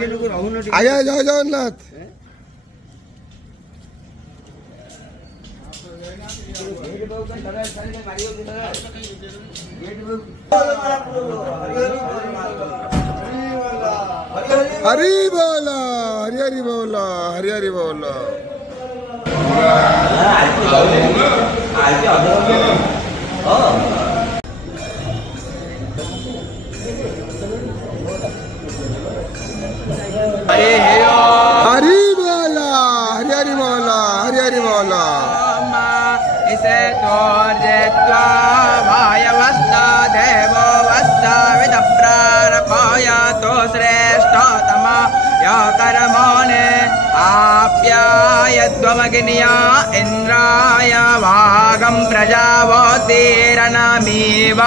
आया जय जगन्नाथ। हरी बोला हरी हरी बोला हरी हरी बोला। हरी बोला हरी हरी बोला हरी हरी बोला। इसे तोर्जेत्वा वायवस्ता देवो वस्ता विदप्रारपाय तो श्रेष्ठतमा या कर्मणे आप्यायद्वमग्निया इन्द्राय वागं प्रजावतीरनमीव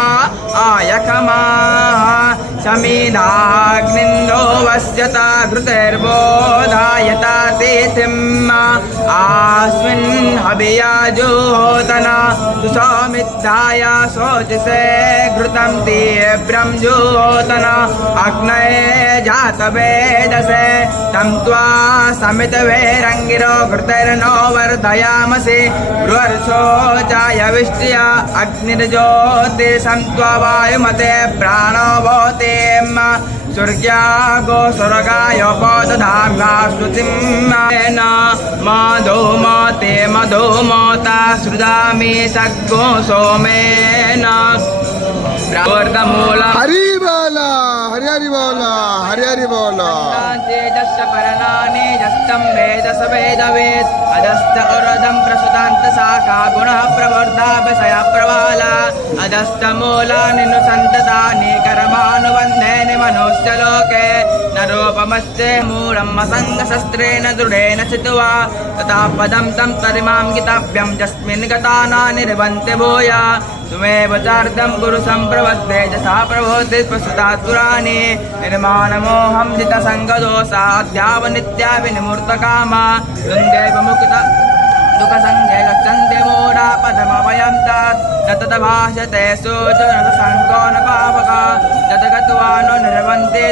आयकमाः समीनाग्निन्दो वस्यता घृतिर्बोधायता तिथिम् आस्मिन् हवियाजोतना सुसौमित्थाय शोचिसे घृतं तीव्रं जोतना अग्नये जातवेदसे तं त्वा समितवेरङ्गिरो घृतिर्नो वर्धयामसि बृहर्षोचाय विष्ट्य अग्निर्ज्योतिषं त्वा वायुमते प्राणो भवति स्वर्ग्यागो स्वर्गायोपदधाम्ना श्रुतिं मधुमते मधुमता सृजामि सग्गो सोमेन प्रवर्धमूला। हरी बोला हरी हरी बोला हरी हरी बोला। तेजस्य परनानि जस्तं वेदस वेदवेद अदस्त उरदं प्रसुतान्त शाखा गुणः प्रवर्धा विषया प्रवाला अदस्त मूलानि नु सन्ततानि कर्मानुबन्धेन मनुष्यलोके न रूपमस्ते मूलं असङ्गशस्त्रेण दृढेन चित्वा तथा पदं तं तरिमां गीताभ्यं यस्मिन् गता न निर्वन्ते भूया तुमेव चार्दं गुरु सम्प्रवद्दे यथा प्रभोति प्रसुतात्पुराणि निर्माणमोहं जितसङ्गदोषाध्यावनित्या विनिमूर्तकामा द्वन्द्वैव मुक्ता दुःखसङ्गे गच्छन्ति मूढा पदमभयं तत् न तद्भाषते सूचनसङ्को न पावका तद् गत्वा नो निर्वन्ति।